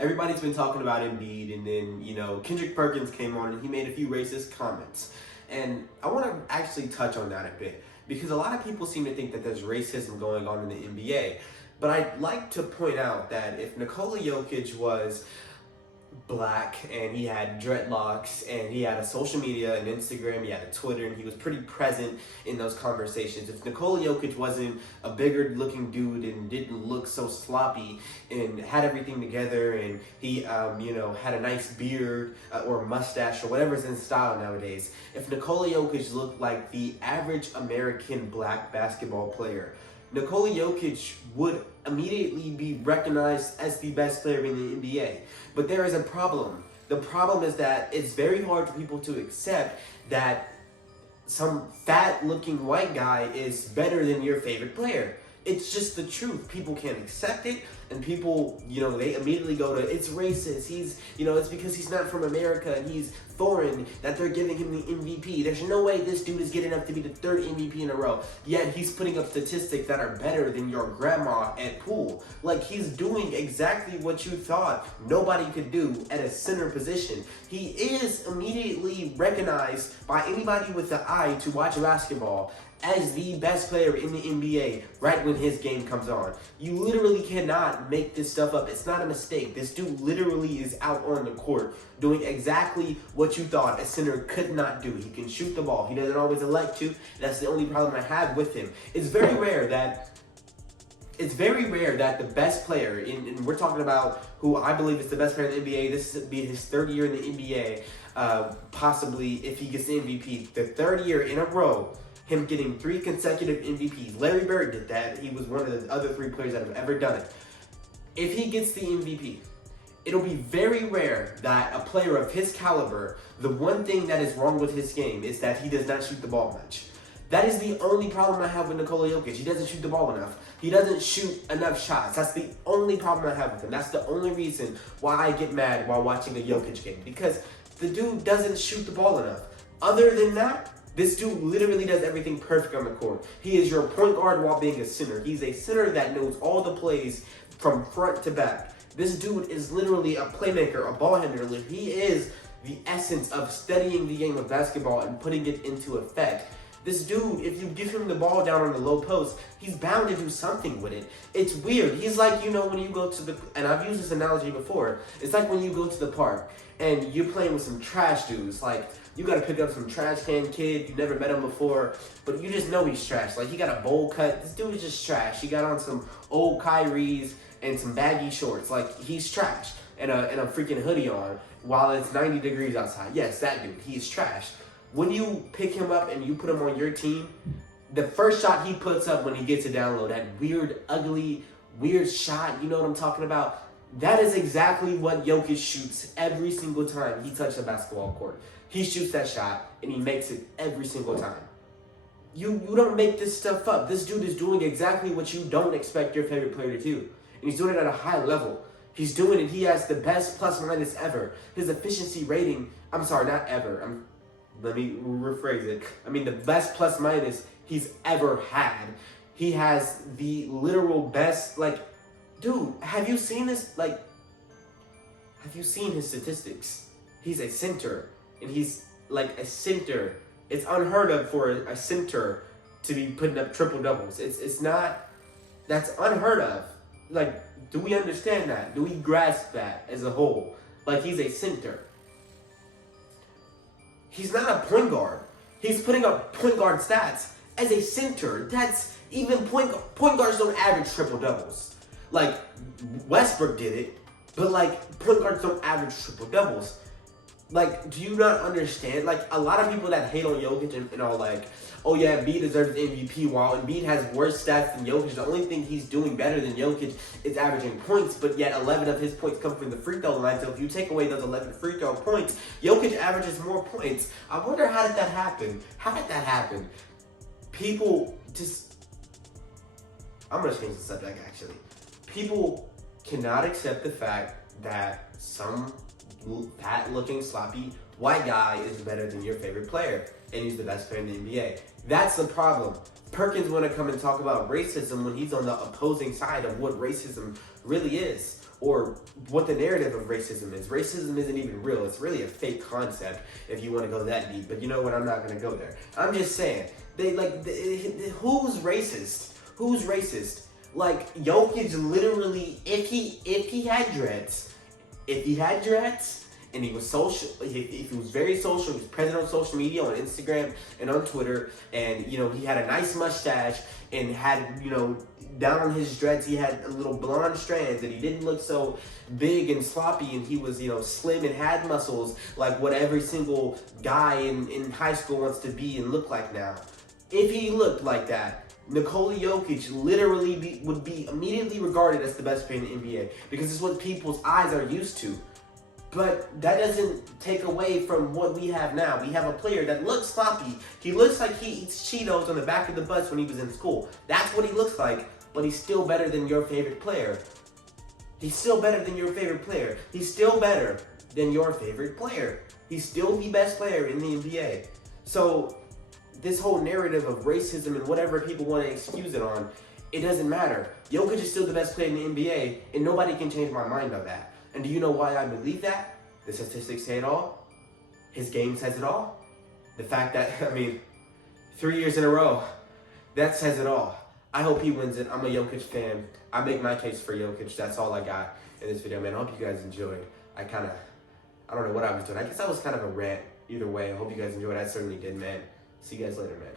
everybody's been talking about Embiid, and then, Kendrick Perkins came on and he made a few racist comments. And I want to actually touch on that a bit, because a lot of people seem to think that there's racism going on in the NBA. But I'd like to point out that if Nikola Jokic was black and he had dreadlocks and he had a social media and Instagram, he had a Twitter, and he was pretty present in those conversations. If Nikola Jokic wasn't a bigger looking dude and didn't look so sloppy and had everything together, and he had a nice beard or mustache or whatever's in style nowadays, if Nikola Jokic looked like the average American black basketball player, Nikola Jokic would immediately be recognized as the best player in the NBA. But there is a problem. The problem is that it's very hard for people to accept that some fat-looking white guy is better than your favorite player. It's just the truth. People can't accept it, and people, they immediately go to, it's racist. It's because he's not from America and he's foreign that they're giving him the MVP. There's no way this dude is getting up to be the third MVP in a row. Yet he's putting up statistics that are better than your grandma at pool. Like, he's doing exactly what you thought nobody could do at a center position. He is immediately recognized by anybody with the eye to watch basketball as the best player in the NBA right when his game comes on. You literally cannot make this stuff up. It's not a mistake. This dude literally is out on the court doing exactly what you thought a center could not do. He can shoot the ball. He doesn't always elect to. That's the only problem I have with him. It's very rare that the best player, and we're talking about who I believe is the best player in the NBA, this would be his third year in the NBA, possibly if he gets the MVP, the third year in a row, him getting 3 consecutive MVPs. Larry Bird did that. He was one of the other 3 players that have ever done it. If he gets the MVP, it'll be very rare that a player of his caliber, the one thing that is wrong with his game is that he does not shoot the ball much. That is the only problem I have with Nikola Jokic. He doesn't shoot the ball enough. He doesn't shoot enough shots. That's the only problem I have with him. That's the only reason why I get mad while watching a Jokic game, because the dude doesn't shoot the ball enough. Other than that, this dude literally does everything perfect on the court. He is your point guard while being a center. He's a center that knows all the plays from front to back. This dude is literally a playmaker, a ball handler. He is the essence of studying the game of basketball and putting it into effect. This dude, if you give him the ball down on the low post, he's bound to do something with it. It's weird. He's like, when you go to and I've used this analogy before, it's like when you go to the park and you're playing with some trash dudes. Like, you gotta pick up some trash can kid, you never met him before, but you just know he's trash. Like, he got a bowl cut. This dude is just trash. He got on some old Kyries and some baggy shorts. Like, he's trash. And a freaking hoodie on while it's 90 degrees outside. Yes, that dude, he's trash. When you pick him up and you put him on your team, the first shot he puts up when he gets a down low, that weird, ugly, weird shot, you know what I'm talking about? That is exactly what Jokic shoots every single time he touches the basketball court. He shoots that shot, and he makes it every single time. You don't make this stuff up. This dude is doing exactly what you don't expect your favorite player to do. And he's doing it at a high level. He's doing it. He has the best plus-minus ever. His efficiency rating, I'm sorry, not ever. Let me rephrase it. The best plus-minus he's ever had. He has the literal best, dude, have you seen this? Have you seen his statistics? He's a center. And he's like a center. It's unheard of for a center to be putting up triple doubles. It's not, that's unheard of. Do we understand that? Do we grasp that as a whole? He's a center. He's not a point guard. He's putting up point guard stats as a center. That's even point guards don't average triple doubles. Westbrook did it, but point guards don't average triple doubles. Do you not understand? A lot of people that hate on Jokic and are like, oh yeah, Embiid deserves the MVP, while Embiid has worse stats than Jokic. The only thing he's doing better than Jokic is averaging points, but yet 11 of his points come from the free throw line. So if you take away those 11 free throw points, Jokic averages more points. I wonder, how did that happen? How did that happen? People just... I'm going to change the subject, actually. People cannot accept the fact that some fat-looking, sloppy white guy is better than your favorite player, and he's the best player in the NBA. That's the problem. Perkins want to come and talk about racism when he's on the opposing side of what racism really is. or what the narrative of racism is. Racism isn't even real. It's really a fake concept if you want to go that deep. But you know what? I'm not going to go there. I'm just saying, who's racist? Who's racist? Like, Jokic literally, if he had dreads, and he was social, if he was very social, he was present on social media, on Instagram and on Twitter, and, you know, he had a nice mustache and had, you know, down on his dreads, he had a little blonde strands, and he didn't look so big and sloppy, and he was, you know, slim and had muscles like what every single guy in high school wants to be and look like now. If he looked like that, Nikola Jokic literally would be immediately regarded as the best player in the NBA because it's what people's eyes are used to. But that doesn't take away from what we have now. We have a player that looks sloppy. He looks like he eats Cheetos on the back of the bus when he was in school. That's what he looks like, but he's still better than your favorite player. He's still better than your favorite player. He's still better than your favorite player. He's still the best player in the NBA. So this whole narrative of racism and whatever people want to excuse it on, it doesn't matter. Jokic is still the best player in the NBA, and nobody can change my mind on that. And do you know why I believe that? The statistics say it all. His game says it all. The fact that, 3 years in a row, that says it all. I hope he wins it. I'm a Jokic fan. I make my case for Jokic. That's all I got in this video, man. I hope you guys enjoyed. I don't know what I was doing. I guess I was kind of a rant. Either way, I hope you guys enjoyed. I certainly did, man. See you guys later, man.